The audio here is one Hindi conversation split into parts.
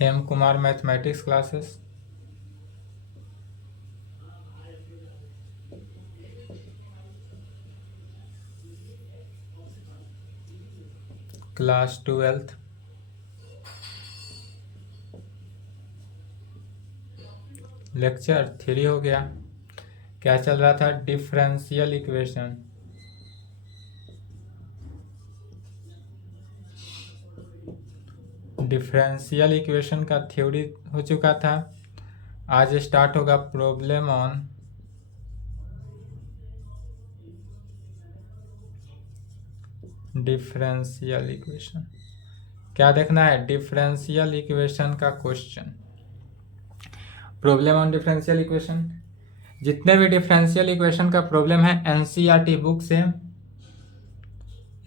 M Kumar mathematics classes, class 12th, lecture 3 हो गया। क्या चल रहा था? Differential equation. डिफरेंशियल इक्वेशन का थ्योरी हो चुका था। आज स्टार्ट होगा प्रॉब्लम ऑन डिफरेंशियल इक्वेशन। क्या देखना है? डिफरेंशियल इक्वेशन का question, problem on differential equation. जितने भी डिफरेंशियल इक्वेशन का प्रॉब्लम है एनसीईआरटी बुक से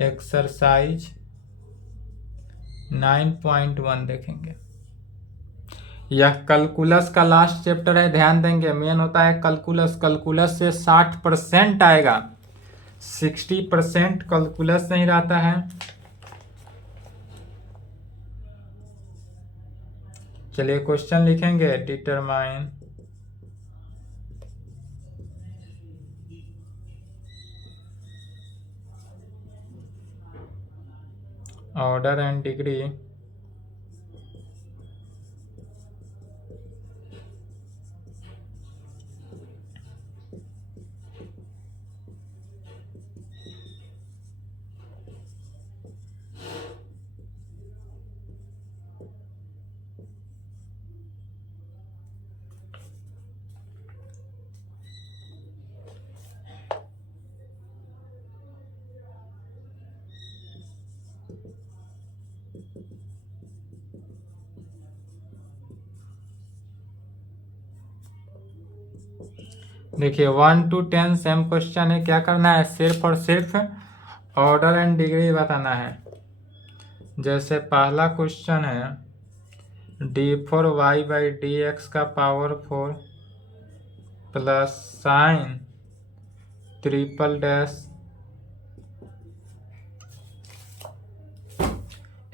एक्सरसाइज 9.1 देखेंगे। यह कैलकुलस का लास्ट चैप्टर है, ध्यान देंगे। मेन होता है कैलकुलस। कैलकुलस से 60% आएगा, 60% कैलकुलस नहीं रहता है। चलिए क्वेश्चन लिखेंगे। डिटरमाइन ऑर्डर एंड डिग्री देखिए 1 to 10 सेम क्वेश्चन है। क्या करना है? सिर्फ और सिर्फ ऑर्डर एंड डिग्री बताना है। जैसे पहला क्वेश्चन है d4y/dx का power 4 plus sign triple dash.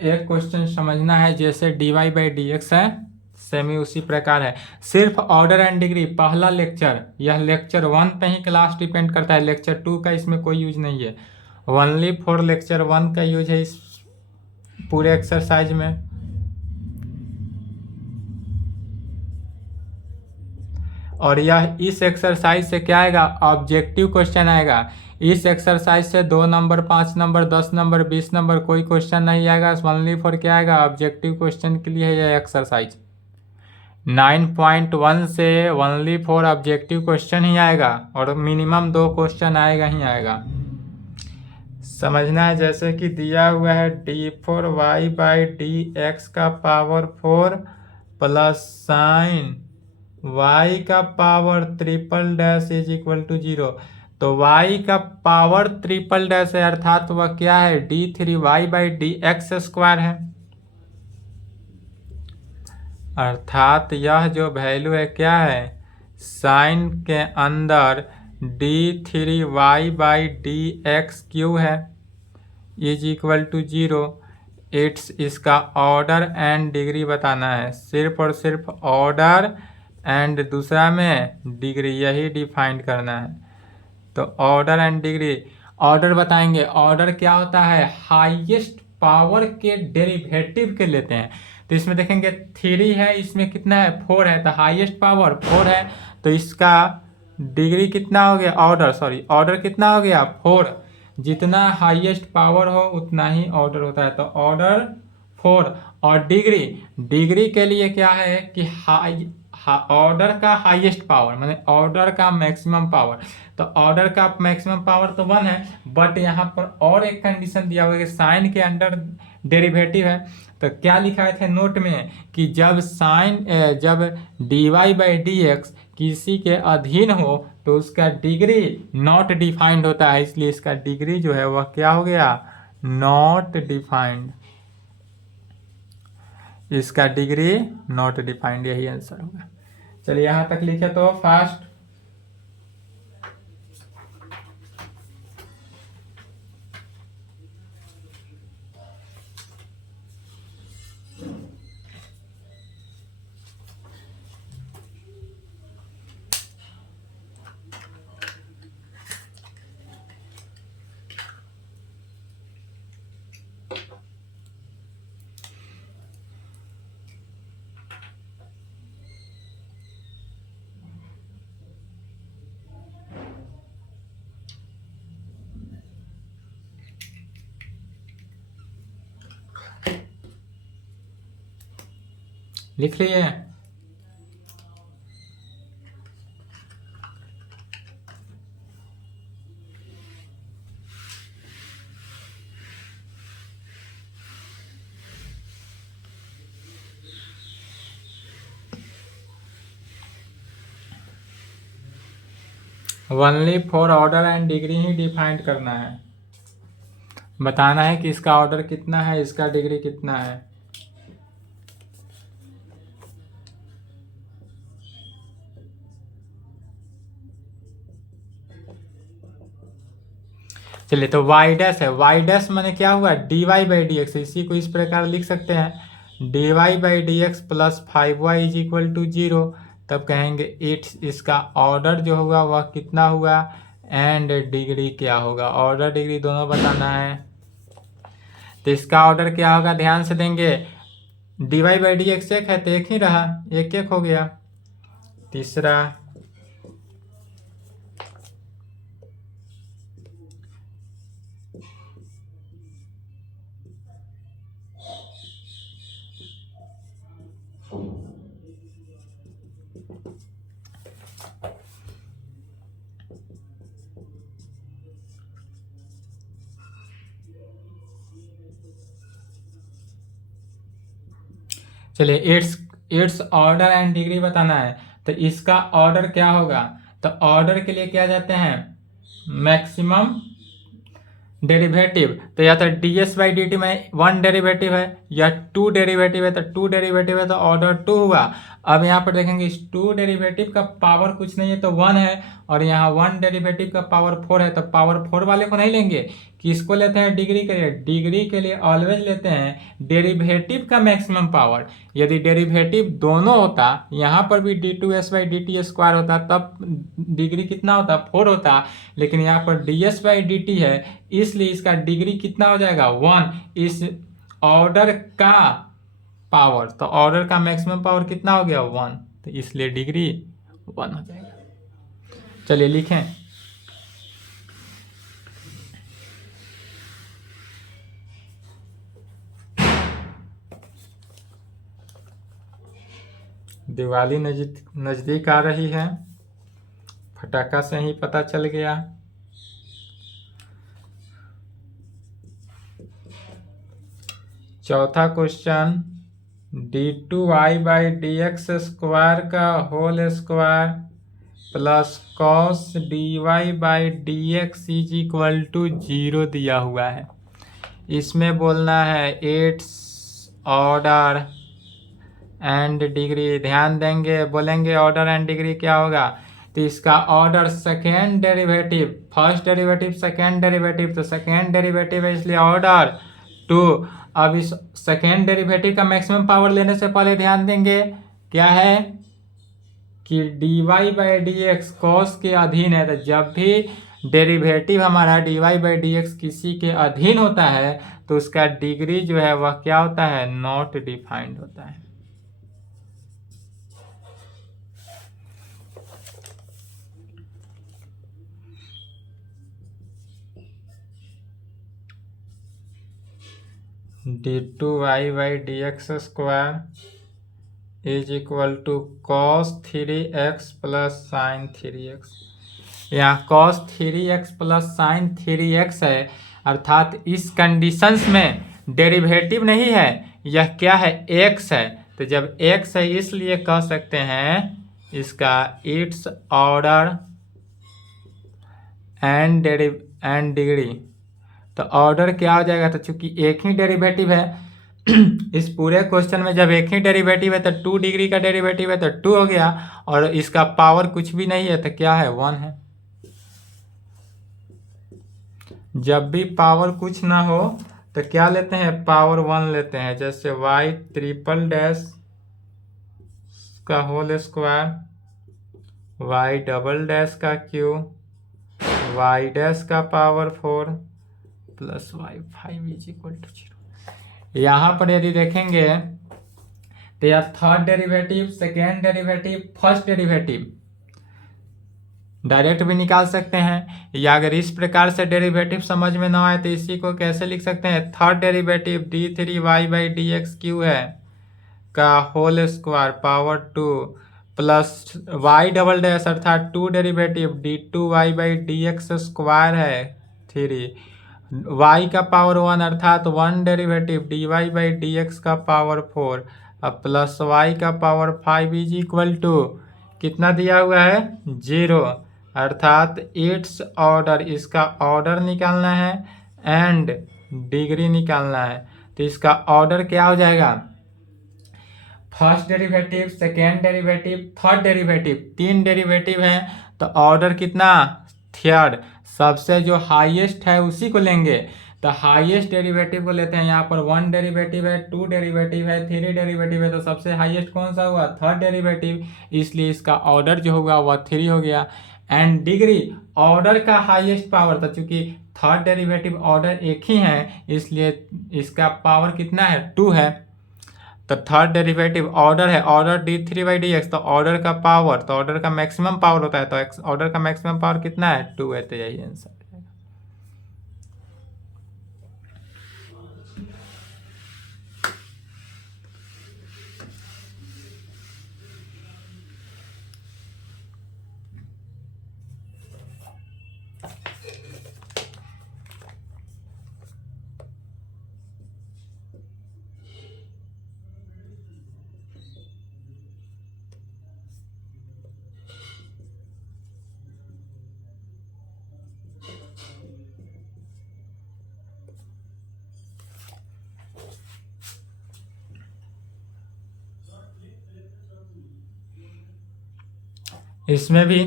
एक क्वेश्चन समझना है, जैसे dy/dx है सेमी उसी प्रकार है। सिर्फ ऑर्डर एंड डिग्री पहला लेक्चर, यह लेक्चर 1 पे ही क्लास डिपेंड करता है। लेक्चर 2 का इसमें कोई यूज नहीं है, ओनली फॉर लेक्चर 1 का यूज है इस पूरे एक्सरसाइज में। और यह इस एक्सरसाइज से क्या आएगा? ऑब्जेक्टिव क्वेश्चन आएगा। इस एक्सरसाइज से 2 नंबर, 5 नंबर, 10 नंबर, 20 नंबर कोई क्वेश्चन नहीं आएगा। ओनली फॉर क्या आएगा? ऑब्जेक्टिव क्वेश्चन के लिए यह एक्सरसाइज 9.1 से ओनली फॉर ऑब्जेक्टिव क्वेश्चन ही आएगा, और मिनिमम 2 क्वेश्चन आएगा ही आएगा। समझना है, जैसे कि दिया हुआ है d4y/dx का पावर 4 प्लस साइन y का power triple dash is equal to 0। तो y का पावर ट्रिपल डैश है, अर्थात वह क्या है? d3y/dx² है। अर्थात यह जो वैल्यू है क्या है? साइन के अंदर d3y/dx³ है इज इक्वल टू 0। इसका ऑर्डर एंड डिग्री बताना है। सिर्फ और सिर्फ ऑर्डर एंड दूसरा में डिग्री, यही डिफाइन करना है। तो ऑर्डर एंड डिग्री, ऑर्डर बताएंगे। ऑर्डर क्या होता है? हाईएस्ट पावर के डेरिवेटिव के लेते हैं। तो इसमें देखेंगे 3 है, इसमें कितना है? 4 है, तो हाईएस्ट पावर 4 है, तो इसका डिग्री कितना हो गया? ऑर्डर कितना हो गया? 4। जितना हाईएस्ट पावर हो उतना ही ऑर्डर होता है, तो ऑर्डर 4। और डिग्री के लिए क्या है कि ऑर्डर का हाईएस्ट पावर माने ऑर्डर का मैक्सिमम पावर। तो ऑर्डर का मैक्सिमम पावर तो 1 है, बट यहाँ पर और एक कंडीशन दिया हुआ है कि साइन के अंडर डेरिवेटिव है। तो क्या लिखा थे नोट में कि जब dy/dx किसी के अधीन हो तो उसका डिग्री नॉट डिफाइंड होता है, इसलिए इसका डिग्री जो है वह क्या हो गया? Not defined. इसका डिग्री नॉट डिफाइंड, यही आंसर होगा। चलिए यहां तक लिखे तो फास्ट। लिख लिए। Only for order and degree he defined करना है, बताना है कि इसका ऑर्डर कितना है, इसका डिग्री कितना है। चलिए, तो वाई डैश है, वाई डैश मैंने क्या हुआ, d y by d x. इसी को इस प्रकार लिख सकते हैं, d y by d x plus 5y is equal to 0। तब कहेंगे इसका ऑर्डर जो होगा वह कितना होगा एंड डिग्री क्या होगा, ऑर्डर डिग्री दोनों बताना है। तो इसका ऑर्डर क्या होगा, ध्यान से देंगे, d y by d x एक है तो एक ही रहा, एक एक हो गया। तीसरा, चलिए इट्स ऑर्डर एंड डिग्री बताना है। तो इसका ऑर्डर क्या होगा, तो ऑर्डर के लिए क्या जाते हैं, मैक्सिमम डेरिवेटिव। तो या तो D S by d T में 1 डेरिवेटिव है या 2 डेरिवेटिव है, तो 2 डेरिवेटिव है तो ऑर्डर 2 हुआ। अब यहाँ पर देखेंगे इस 2 डेरिवेटिव का पावर कुछ नहीं है तो 1 है, और यहाँ 1 डेरिवेटिव का पावर 4 है, तो पावर 4 वाले को नहीं लेंगे, किसको लेते हैं, डिग्री के लिए। डिग्री के लिए ऑलवेज लेते हैं डेरिवेटिव का मैक्सिमम पावर। यदि डेरिवेटिव दोनों होता, यहाँ पर भी d two s by d t square होता, तब डिग्री कितना होता, 4 होता। लेकिन यहाँ पर D S by d T है, इसलिए इसका डिग्री कितना हो जाएगा, 1। इस ऑर्डर का पावर, तो ऑर्डर का मैक्सिमम पावर कितना हो गया, 1, तो इसलिए डिग्री 1 हो जाएगा। चलिए लिखें, दिवाली नजदीक आ रही है, फटाका से ही पता चल गया। चौथा question, d two y by d x square का whole square plus cos d y by d x is equal to 0 दिया हुआ है। इसमें बोलना है इट्स ऑर्डर एंड डिग्री। ध्यान देंगे, बोलेंगे ऑर्डर एंड डिग्री क्या होगा, तो इसका order second derivative, first derivative second derivative, तो सेकेंड डेरिवेटिव है इसलिए ऑर्डर 2। अब इस सेकेंड डेरिवेटिव का मैक्सिमम पावर लेने से पहले ध्यान देंगे क्या है कि d y by d x cos के अधीन है। तो जब भी डेरिवेटिव हमारा d y by d x किसी के अधीन होता है तो उसका डिग्री जो है वह क्या होता है, नॉट डिफाइंड होता है। D two y by d x square is equal to cos 3x plus sine 3x। यहाँ cos 3x plus sine 3x है, अर्थात इस कंडीशंस में डेरिवेटिव नहीं है, यह क्या है, x है। तो जब x है इसलिए कह सकते हैं इसका इट्स ऑर्डर एंड डिग्री। तो ऑर्डर क्या हो जाएगा, तो चूंकि एक ही डेरिवेटिव है इस पूरे क्वेश्चन में, जब एक ही डेरिवेटिव है तो 2 डिग्री का डेरिवेटिव है तो 2 हो गया, और इसका पावर कुछ भी नहीं है तो क्या है, 1 है। जब भी पावर कुछ ना हो तो क्या लेते हैं, पावर 1 लेते हैं। जैसे y ट्रिपल डैश का whole square, y double dash का क्यूब, y डैश का power 4 plus y 5 is equal to 0। यहाँ पर यदि देखेंगे तो यह third derivative, second derivative, first derivative direct भी निकाल सकते हैं, या अगर इस प्रकार से डेरिवेटिव समझ में ना आए तो इसी को कैसे लिख सकते हैं, third derivative d3 y by d x cube है, का whole square power 2 plus y double dash अर्थात 2 डेरिवेटिव d2y/dx स्क्वायर है 3 y का पावर 1 अर्थात 1 डेरिवेटिव dy/dx का पावर 4 अब प्लस y का पावर 5 इज इक्वल टू कितना दिया हुआ है 0 अर्थात इट्स ऑर्डर इसका ऑर्डर निकालना है एंड डिग्री निकालना है। तो इसका ऑर्डर क्या हो जाएगा first derivative second derivative third derivative 3 derivative है तो ऑर्डर कितना थर्ड सबसे जो हाईएस्ट है उसी को लेंगे। तो हाईएस्ट डेरिवेटिव को लेते हैं यहाँ पर 1 डेरिवेटिव है 2 डेरिवेटिव है 3 डेरिवेटिव है तो सबसे हाईएस्ट कौन सा हुआ थर्ड डेरिवेटिव इसलिए इसका ऑर्डर जो होगा वह 3 हो गया। एंड डिग्री ऑर्डर का हाईएस्ट पावर था चूंकि थर्ड डेरिवेटिव ऑर्डर एक ही है इसलिए इसका पावर कितना है 2 है। तो थर्ड डेरिवेटिव ऑर्डर है ऑर्डर d3/dx तो ऑर्डर का पावर तो ऑर्डर का मैक्सिमम पावर होता है तो ऑर्डर का मैक्सिमम पावर कितना है 2 है तो यही आंसर है। इसमें भी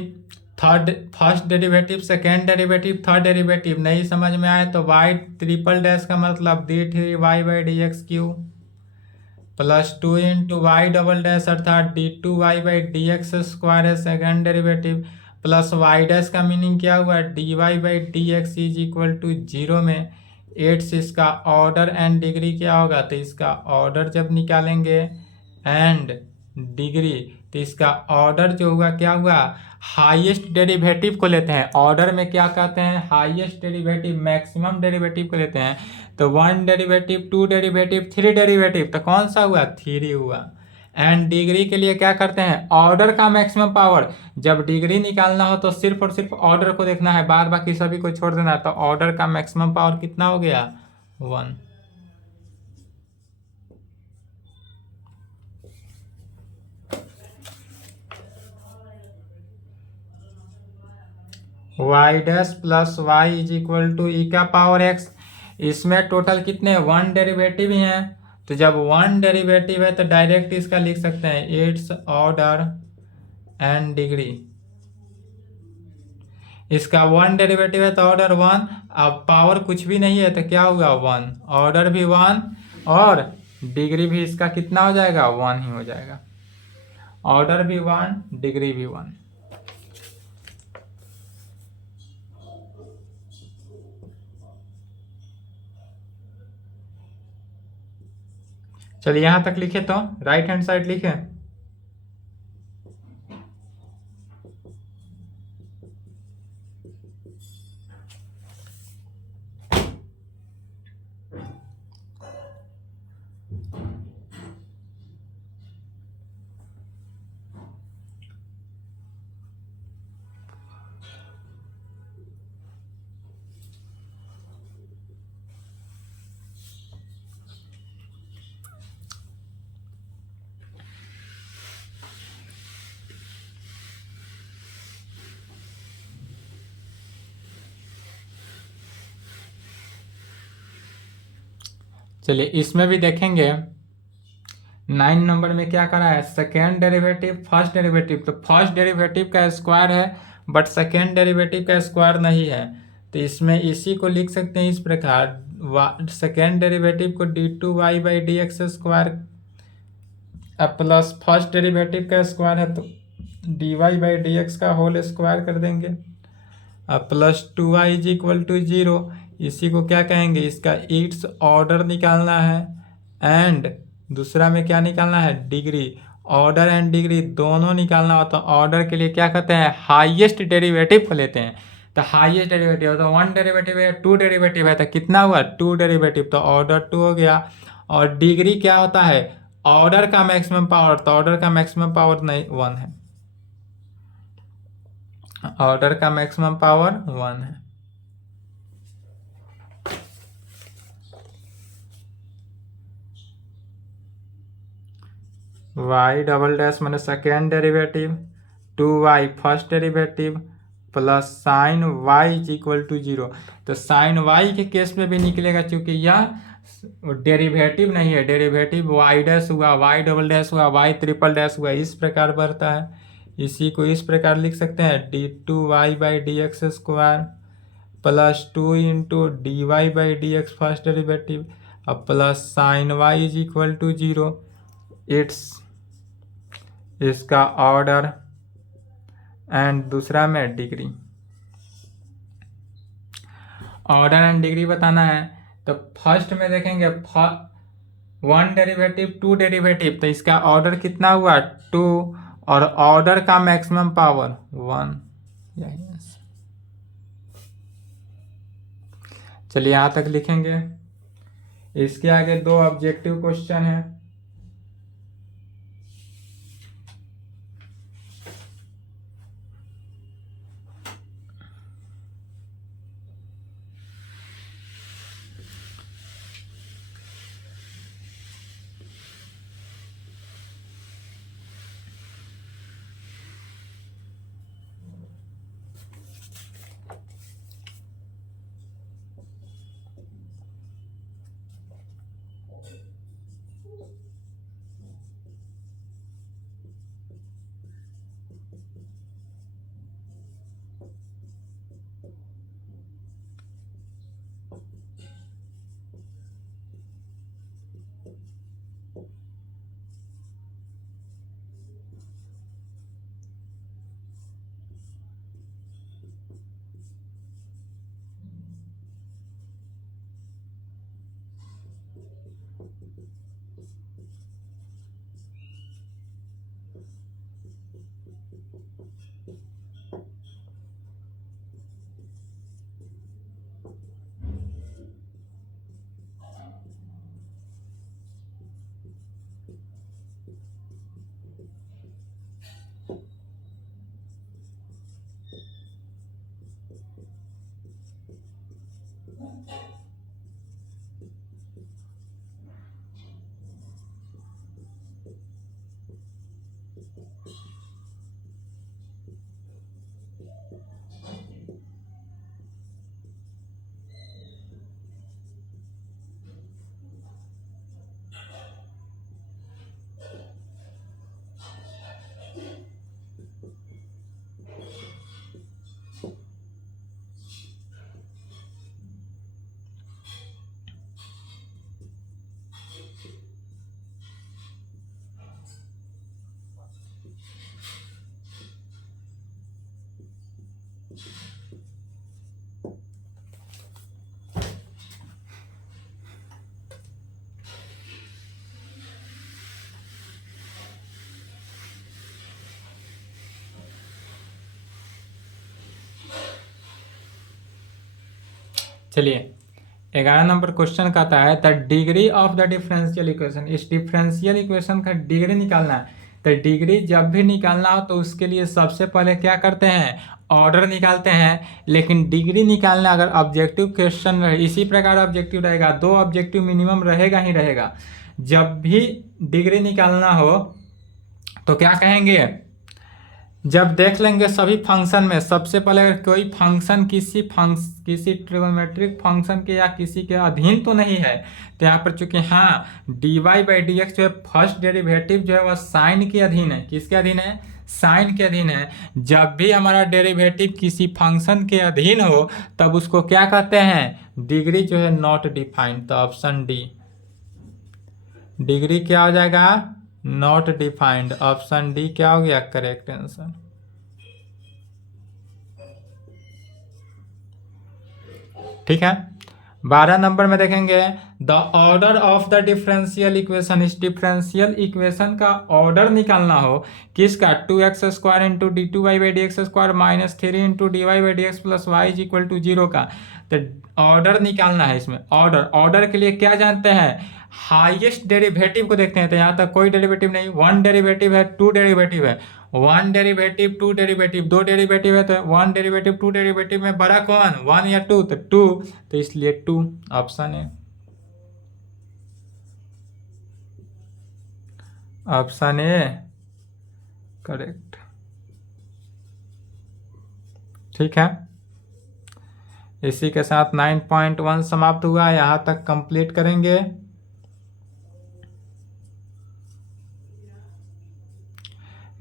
first derivative second derivative third derivative नहीं समझ में आए तो y ट्रिपल डैश का मतलब d3y/dx³ plus 2 into y double dash अर्थात d2y/dx स्क्वायर है second derivative plus y dash का मीनिंग क्या हुआ dy/dx इज इक्वल टू 0 में 8 इसका ऑर्डर एंड डिग्री क्या होगा तो इसका ऑर्डर जब निकालेंगे एंड डिग्री तो इसका ऑर्डर जो हुआ क्या हुआ हाईएस्ट डेरिवेटिव को लेते हैं ऑर्डर में क्या कहते हैं हाईएस्ट डेरिवेटिव मैक्सिमम डेरिवेटिव को लेते हैं तो 1 डेरिवेटिव 2 डेरिवेटिव 3 डेरिवेटिव तो कौन सा हुआ 3 हुआ। एंड डिग्री के लिए क्या करते हैं ऑर्डर का मैक्सिमम पावर जब डिग्री निकालना हो तो सिर्फ और सिर्फ ऑर्डर को देखना है बाद बाकी सभी को छोड़ देना है तो ऑर्डर का मैक्सिमम पावर कितना हो गया 1। Y dash plus y is equal to e का पावर एक्स इसमें टोटल कितने 1 डेरिवेटिव ही हैं तो जब 1 डेरिवेटिव है तो डायरेक्ट इसका लिख सकते हैं इट्स ऑर्डर एंड डिग्री इसका 1 डेरिवेटिव है तो ऑर्डर 1 अब पावर कुछ भी नहीं है तो क्या होगा 1 ऑर्डर भी 1 और डिग्री भी इसका कितना हो जाएगा 1 ही हो जाएगा ऑर्डर भी 1 डिग्री भी 1। चलिए यहां तक लिखे तो राइट हैंड साइड लिखे चलिए इसमें भी देखेंगे 9 नंबर में क्या करा है सेकेंड डेरिवेटिव फर्स्ट डेरिवेटिव तो फर्स्ट डेरिवेटिव का स्क्वायर है बट सेकेंड डेरिवेटिव का स्क्वायर नहीं है तो इसमें इसी को लिख सकते हैं इस प्रकार सेकेंड डेरिवेटिव को d2y/dx square plus first derivative का स्क्वायर है तो dy/dx का होल स्क्वायर कर देंगे plus 2y is equal to 0 इसी को क्या कहेंगे इसका इट्स ऑर्डर निकालना है एंड दूसरा में क्या निकालना है डिग्री ऑर्डर एंड डिग्री दोनों निकालना हो तो ऑर्डर के लिए क्या कहते हैं हाईएस्ट डेरिवेटिव को लेते हैं तो हाईएस्ट डेरिवेटिव तो 1 डेरिवेटिव है 2 डेरिवेटिव है तो कितना हुआ 2 डेरिवेटिव तो ऑर्डर 2 हो गया और डिग्री क्या होता है ऑर्डर का मैक्सिमम पावर, तो ऑर्डर का मैक्सिमम पावर नहीं 1 है, ऑर्डर का मैक्सिमम पावर 1 है। y डबल डैश मैंने second derivative 2y first derivative plus sine y is equal to 0। तो साइन y के केस में भी निकलेगा, क्योंकि यह डेरिवेटिव नहीं है, डेरिवेटिव y डैश हुआ, y डबल डैश हुआ, y ट्रिपल डैश हुआ, इस प्रकार बढ़ता है। इसी को इस प्रकार लिख सकते हैं d2y by d x square plus 2 into d y by d x first derivative अब plus sine y is equal to 0। It's इसका ऑर्डर एंड दूसरा में डिग्री, ऑर्डर एंड डिग्री बताना है। तो फर्स्ट में देखेंगे 1 डेरिवेटिव 2 डेरिवेटिव, तो इसका ऑर्डर कितना हुआ 2 और ऑर्डर का मैक्सिमम पावर 1। चलिए यहाँ तक लिखेंगे। इसके आगे 2 ऑब्जेक्टिव क्वेश्चन है। चलिए 11 नंबर क्वेश्चन कहता है the degree of the differential equation. इस डिफरेंशियल इक्वेशन का डिग्री निकालना है। तो डिग्री जब भी निकालना हो तो उसके लिए सबसे पहले क्या करते हैं, ऑर्डर निकालते हैं। लेकिन डिग्री निकालना अगर ऑब्जेक्टिव क्वेश्चन रहे, इसी प्रकार ऑब्जेक्टिव रहेगा, 2 ऑब्जेक्टिव मिनिमम रहेगा ही रहेगा। जब भी डिग्री निकालना हो तो क्या कहेंगे, जब देख लेंगे सभी फंक्शन में सबसे पहले अगर कोई फंक्शन किसी ट्रिगोनोमेट्रिक फंक्शन के या किसी के अधीन तो नहीं है, तो यहाँ पर चूंकि हाँ d y by d x जो है फर्स्ट डेरिवेटिव जो है वह साइन के अधीन है। किसके अधीन है, साइन के अधीन है। जब भी हमारा डेरिवेटिव किसी फंक्शन के अधीन हो तब उसको क्या कहते हैं, डिग्री जो है नॉट डिफाइंड। तो ऑप्शन डी, डिग्री क्या हो जाएगा, नॉट डिफाइंड। ऑप्शन डी क्या हो गया करेक्ट आंसर। ठीक है, 12 नंबर में देखेंगे the order of the differential equation, इस डिफरेंशियल इक्वेशन का ऑर्डर निकालना हो किसका, 2x² into d two y by d x square minus 3 into d y by d x plus y is equal to 0 का। तो ऑर्डर निकालना है इसमें। ऑर्डर के लिए क्या जानते हैं, हाईएस्ट डेरिवेटिव को देखते हैं। तो यहाँ तक कोई डेरिवेटिव नहीं, 1 डेरिवेटिव है, 2 डेरिवेटिव है, 1 डेरिवेटिव 2 डेरिवेटिव, 2 डेरिवेटिव है, तो 1 डेरिवेटिव 2 डेरिवेटिव में बड़ा कौन, 1 या 2, तो 2, तो इसलिए 2 ऑप्शन है, ऑप्शन ए करेक्ट। ठीक है, इसी के साथ 9.1 समाप्त हुआ, यहाँ तक कंप्लीट करेंगे।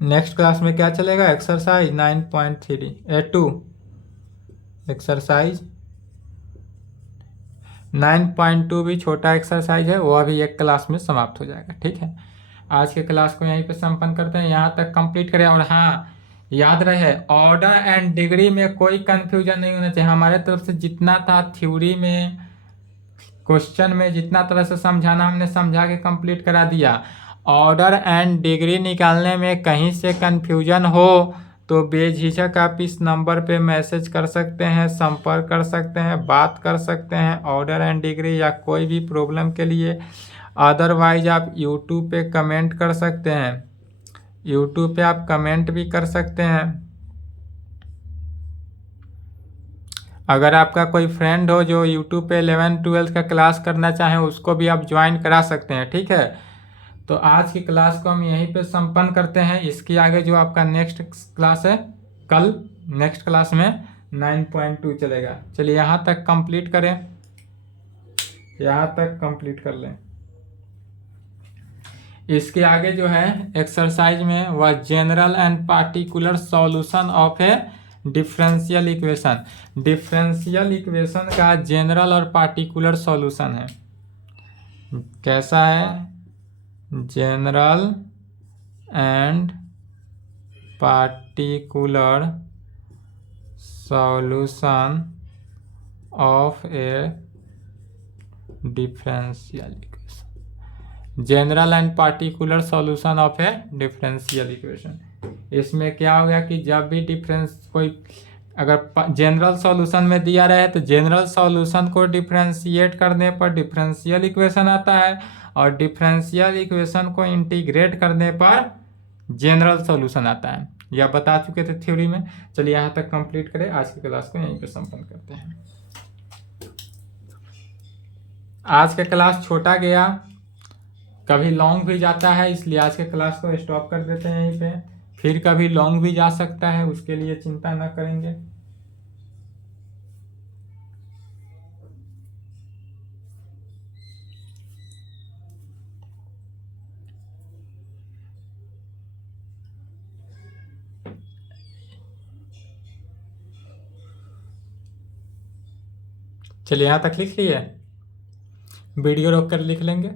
नेक्स्ट क्लास में क्या चलेगा, एक्सरसाइज 9.3 एक्सरसाइज 9.2 भी छोटा एक्सरसाइज है, वो अभी एक क्लास में समाप्त हो जाएगा। ठीक है, आज के क्लास को यहीं पे संपन्न करते हैं, यहाँ तक कंप्लीट करें। और हाँ, याद रहे ऑर्डर एंड डिग्री में कोई कंफ्यूजन नहीं होना चाहिए। हमारे तरफ से जितना था थ्योरी में, क्वेश्चन में जितना तरह से समझाना हमने समझा के कंप्लीट करा दिया। ऑर्डर एंड डिग्री निकालने में कहीं से कंफ्यूजन हो तो बेझिझक आप इस नंबर पे मैसेज कर सकते हैं, संपर्क कर सकते हैं, बात कर सकते हैं ऑर्डर एंड डिग्री या कोई भी प्रॉब्लम के लिए। अदरवाइज आप यूट्यूब पे कमेंट कर सकते हैं, यूट्यूब पे आप कमेंट भी कर सकते हैं। अगर आपका कोई फ्रेंड हो जो यूट्यूब पे 11-12 का क्लास करना चाहे, उसको भी आप ज्वाइन करा सकते हैं। ठीक है, तो आज की क्लास को हम यहीं पे संपन्न करते हैं। इसके आगे जो आपका नेक्स्ट क्लास है कल, नेक्स्ट क्लास में 9.2 चलेगा। चलिए यहाँ तक कंप्लीट करें, यहाँ तक कंप्लीट कर लें। इसके आगे जो है एक्सरसाइज में वह general and particular solution of A differential equation, differential equation का जनरल और पार्टिकुलर सॉल्यूशन है। कैसा है, general and particular solution of A differential equation, general and particular solution of A differential equation. इसमें क्या होगा कि जब भी डिफरेंस कोई अगर जनरल सॉल्यूशन में दिया रहे तो जनरल सॉल्यूशन को डिफरेंशिएट करने पर डिफरेंशियल इक्वेशन आता है, और डिफरेंशियल इक्वेशन को इंटीग्रेट करने पर जनरल सॉल्यूशन आता है। यह बता चुके थे थ्योरी में। चलिए यहाँ तक कंप्लीट करें, आज की क्लास को यहीं पे संपन्न करते हैं। आज का क्लास छोटा गया, कभी लॉन्ग भी जाता है, इसलिए आज के क्लास को स्टॉप कर देते हैं यहीं पे। फिर कभी लॉन्ग भी जा सकता है, उसके लिए चिंता ना करेंगे। चलिए यहाँ तक लिख लिए, वीडियो रोक कर लिख लेंगे।